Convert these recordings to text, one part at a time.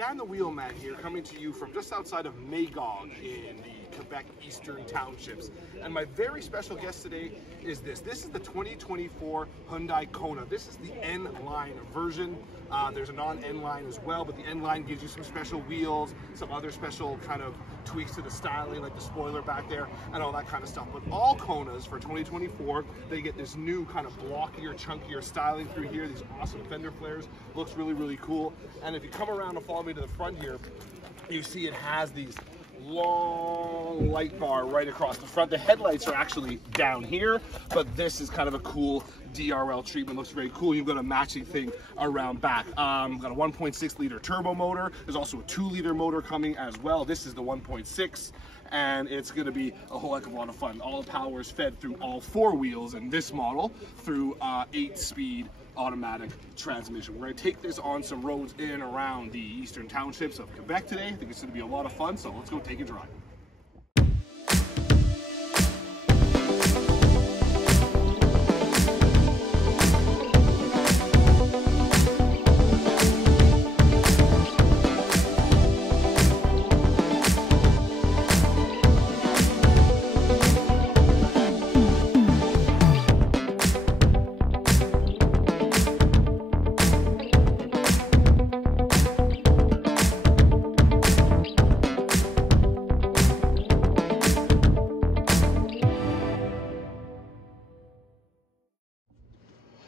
Dan the Wheelman here, coming to you from just outside of Magog in the Quebec Eastern Townships. And my very special guest today is this. This is the 2024 Hyundai Kona. This is the N-Line version. There's a non-N line as well, but the N line gives you some special wheels, some other special kind of tweaks to the styling, like the spoiler back there, and all that kind of stuff. But all Konas for 2024, they get this new kind of blockier, chunkier styling through here, these awesome fender flares. Looks really, really cool. And if you come around and follow me to the front here, you see it has these long light bar right across the front. The headlights are actually down here, but this is kind of a cool DRL treatment. Looks very cool. You've got a matching thing around back. Got a 1.6 liter turbo motor. There's also a 2 liter motor coming as well. This is the 1.6, and it's going to be a whole heck of a lot of fun. All the power is fed through all 4 wheels in this model through 8-speed automatic transmission. We're going to take this on some roads in and around the Eastern Townships of Quebec today. I think it's going to be a lot of fun, so let's go take a drive.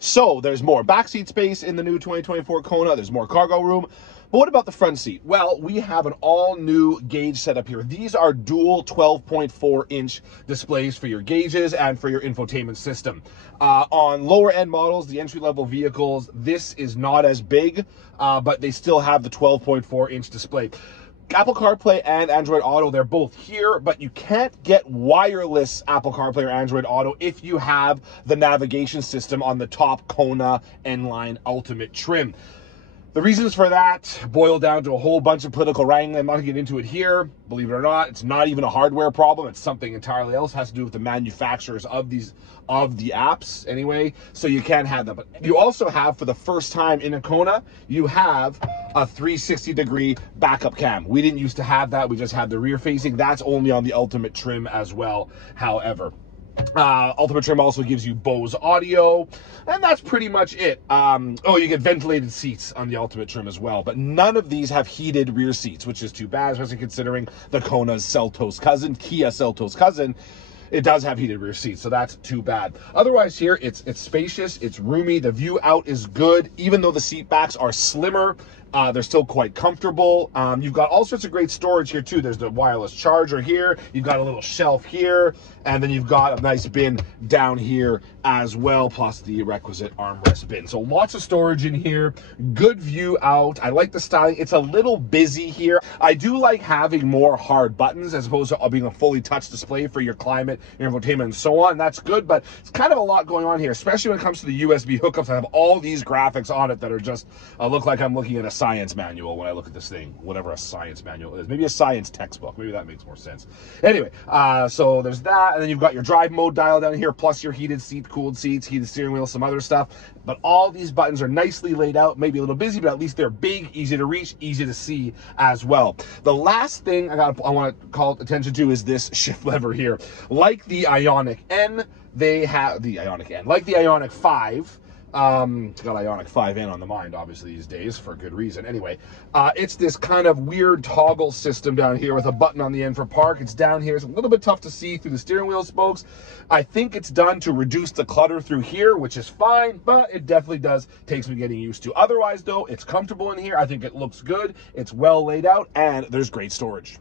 So there's more backseat space in the new 2024 Kona. There's more cargo room. But what about the front seat? Well, we have an all-new gauge setup here. These are dual 12.4-inch displays for your gauges and for your infotainment system. On lower-end models, the entry-level vehicles, this is not as big, but they still have the 12.4-inch display. Apple CarPlay and Android Auto, they're both here, but you can't get wireless Apple CarPlay or Android Auto if you have the navigation system on the top Kona N-Line Ultimate trim. The reasons for that boil down to a whole bunch of political wrangling. I'm not going to get into it here. Believe it or not, it's not even a hardware problem. It's something entirely else. It has to do with the manufacturers of the apps anyway. So you can't have that. But you also have, for the first time in a Kona, you have a 360-degree backup cam. We didn't used to have that. We just had the rear facing. That's only on the Ultimate trim as well, however. Ultimate trim also gives you Bose audio, and that's pretty much it. Oh, you get ventilated seats on the Ultimate trim as well, but none of these have heated rear seats, which is too bad, especially considering the Kona's Kia Seltos cousin. It does have heated rear seats, so that's too bad. Otherwise here, it's spacious, it's roomy, the view out is good. Even though the seat backs are slimmer, they're still quite comfortable. You've got all sorts of great storage here too. There's the wireless charger here, you've got a little shelf here, and then you've got a nice bin down here as well, plus the requisite armrest bin. So lots of storage in here, good view out. I like the styling. It's a little busy here. I do like having more hard buttons as opposed to being a fully touch display for your climate, your infotainment, and so on. That's good, but it's kind of a lot going on here, especially when it comes to the USB hookups. I have all these graphics on it that are just look like I'm looking at a science manual when I look at this thing, whatever a science manual is. Maybe a science textbook. Maybe that makes more sense. Anyway, so there's that, and then you've got your drive mode dial down here, plus your heated seat, cooled seats, heated steering wheel, some other stuff. But all these buttons are nicely laid out, maybe a little busy, but at least they're big, easy to reach, easy to see as well. The last thing I want to call attention to is this shift lever here. Like the Ioniq N, they have the Ioniq N. Like the Ioniq 5, got Ioniq 5N on the mind, obviously, these days, for good reason. Anyway, it's this kind of weird toggle system down here with a button on the end for park. It's down here. It's a little bit tough to see through the steering wheel spokes. I think it's done to reduce the clutter through here, which is fine, but it definitely does take some getting used to. Otherwise, though, it's comfortable in here. I think it looks good. It's well laid out, and there's great storage.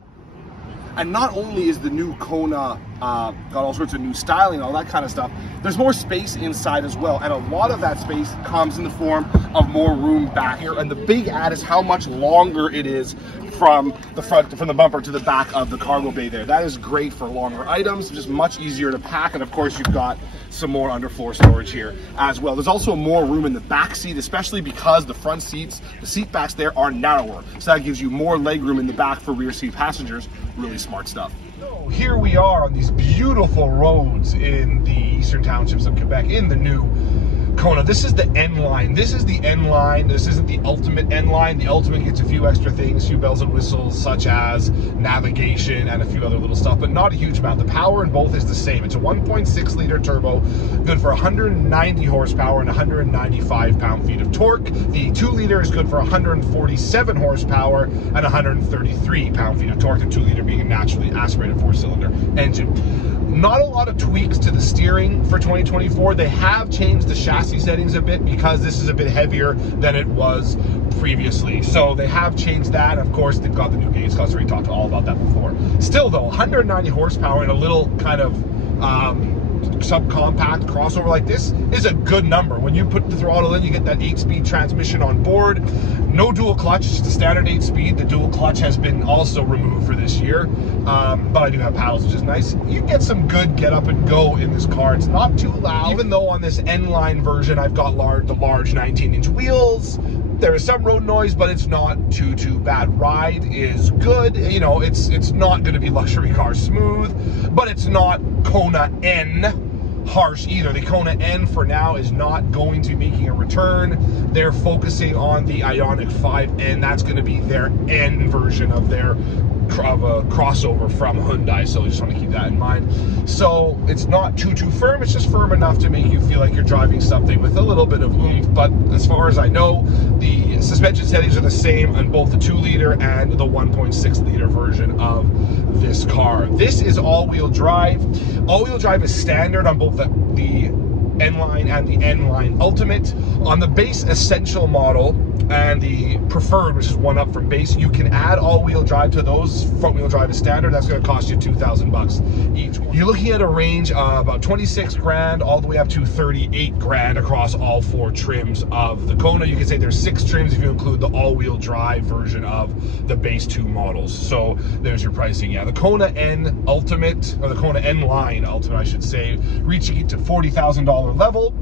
And not only is the new Kona got all sorts of new styling, all that kind of stuff, there's more space inside as well. And a lot of that space comes in the form of more room back here. And the big add is how much longer it is from the front, from the bumper to the back of the cargo bay there. That is great for longer items, just much easier to pack. And of course, you've got some more underfloor storage here as well. There's also more room in the back seat, especially because the front seats, the seat backs there are narrower. So that gives you more leg room in the back for rear seat passengers. Really smart stuff. So here we are on these beautiful roads in the Eastern Townships of Quebec in the new Kona. This is the N line. This is the N line. This isn't the Ultimate N line. The Ultimate gets a few extra things, a few bells and whistles, such as navigation and a few other little stuff, but not a huge amount. The power in both is the same. It's a 1.6 liter turbo, good for 190 horsepower and 195 pound-feet of torque. The 2 liter is good for 147 horsepower and 133 pound-feet of torque. The 2 liter being a naturally aspirated 4-cylinder engine. Not a lot of tweaks to the steering for 2024. They have changed the chassis settings a bit because this is a bit heavier than it was previously. So they have changed that. Of course, they've got the new gauge cluster. We talked all about that before. Still though, 190 horsepower in a little kind of subcompact crossover like this is a good number. When you put the throttle in, you get that 8-speed transmission on board. No dual clutch, it's the standard 8-speed. The dual clutch has been also removed for this year, but I do have paddles, which is nice. You get some good get up and go in this car. It's not too loud, even though on this N-line version I've got the large 19-inch wheels. There is some road noise, but it's not too bad. Ride is good. You know, it's not going to be luxury car smooth, but it's not Kona N harsh either. The Kona N for now is not going to be making a return. They're focusing on the Ioniq 5N. That's going to be their N version of their crossover from Hyundai, so you just want to keep that in mind. So it's not too firm, it's just firm enough to make you feel like you're driving something with a little bit of oomph. But as far as I know, the suspension settings are the same on both the 2 liter and the 1.6 liter version of this car. This is all-wheel drive. All-wheel drive is standard on both the N-Line and the N-Line Ultimate. On the base Essential model and the Preferred, which is one up from base, you can add all-wheel drive to those. Front-wheel drive is standard. That's going to cost you $2,000 each. You're looking at a range of about 26 grand all the way up to 38 grand across all 4 trims of the Kona. You can say there's 6 trims if you include the all-wheel drive version of the base 2 models. So there's your pricing. Yeah, the Kona N Ultimate, or the Kona N-Line Ultimate, I should say, reaching it to $40,000 level.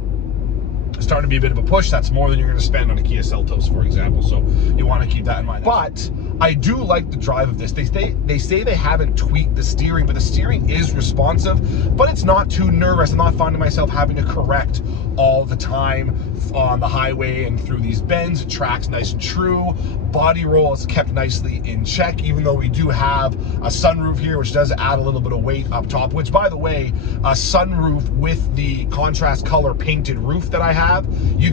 Starting to be a bit of a push. That's more than you're going to spend on a Kia Seltos, for example. So you want to keep that in mind. But I do like the drive of this. They say they haven't tweaked the steering, but the steering is responsive, but it's not too nervous. I'm not finding myself having to correct all the time on the highway and through these bends. It tracks nice and true. Body roll is kept nicely in check, even though we do have a sunroof here, which does add a little bit of weight up top, which, by the way, a sunroof with the contrast color painted roof that I have, you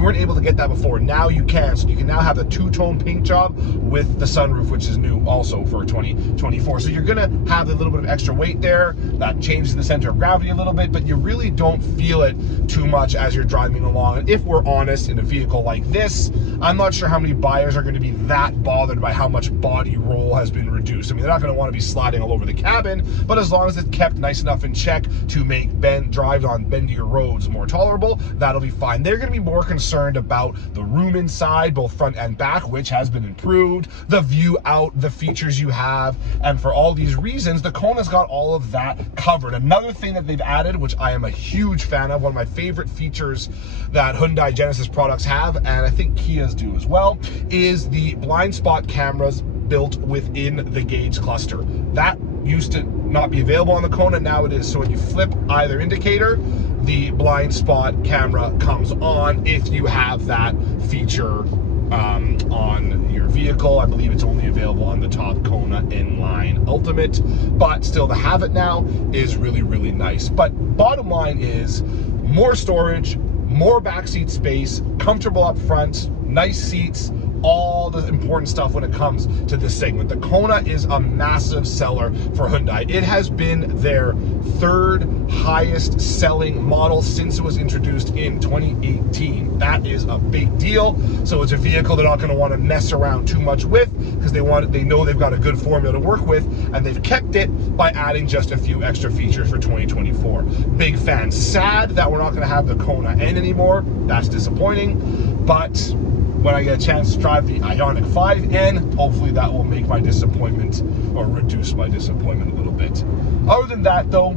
weren't able to get that before. Now you can. So you can now have the 2-tone paint job with the sunroof, which is new also for 2024. So you're gonna have a little bit of extra weight there. That changes the center of gravity a little bit, but you really don't feel it too much as you're driving along. And if we're honest, in a vehicle like this, I'm not sure how many buyers are going to be that bothered by how much body roll has been reduced. I mean, they're not going to want to be sliding all over the cabin, but as long as it's kept nice enough in check to make drives on bendier roads more tolerable, that'll be fine. They're going to be more concerned about the room inside, both front and back, which has been improved, the view out, the features you have, and for all these reasons, the Kona's got all of that covered. Another thing that they've added, which I am a huge fan of, one of my favorite features that Hyundai Genesis products have, and I think Kia's do as well, is the blind spot cameras built within the gauge cluster. That used to not be available on the Kona, now it is. So when you flip either indicator, the blind spot camera comes on if you have that feature on your vehicle. I believe it's only available on the top Kona N-Line Ultimate, but still to have it now is really, really nice. But bottom line is more storage, more backseat space, comfortable up front, nice seats, all the important stuff when it comes to this segment. The Kona is a massive seller for Hyundai. It has been their 3rd highest selling model since it was introduced in 2018. That is a big deal. So it's a vehicle they're not going to want to mess around too much with, because they know they've got a good formula to work with, and they've kept it by adding just a few extra features for 2024. Big fan. Sad that we're not going to have the Kona N anymore. That's disappointing, but when I get a chance to drive the Ioniq 5N, hopefully that will make my disappointment, or reduce my disappointment a little bit. Other than that though,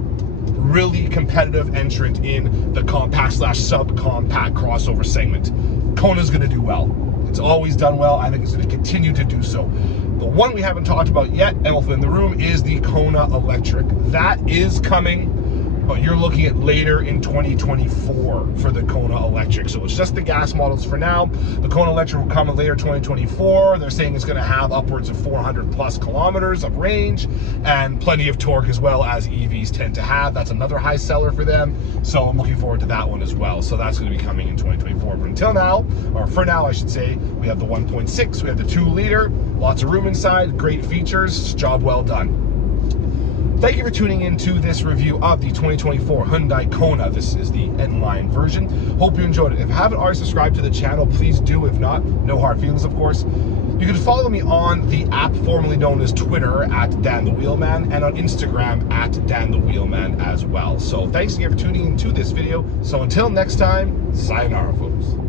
really competitive entrant in the compact/subcompact crossover segment. Kona's going to do well. It's always done well. I think it's going to continue to do so. The one we haven't talked about yet, elephant in the room, is the Kona Electric. That is coming. but you're looking at later in 2024 for the Kona Electric. So it's just the gas models for now. The Kona Electric will come in later 2024. They're saying it's going to have upwards of 400 plus kilometers of range and plenty of torque as well, as EVs tend to have. That's another high seller for them. So I'm looking forward to that one as well. So that's going to be coming in 2024. But until now, or for now, I should say, we have the 1.6, we have the 2-liter, lots of room inside, great features, job well done. Thank you for tuning in to this review of the 2024 Hyundai Kona. This is the N-Line version. Hope you enjoyed it. If you haven't already subscribed to the channel, please do. If not, no hard feelings, of course. You can follow me on the app formerly known as Twitter at Dan the Wheelman, and on Instagram at Dan the Wheelman as well. So thanks again for tuning into this video. So until next time, sayonara, folks.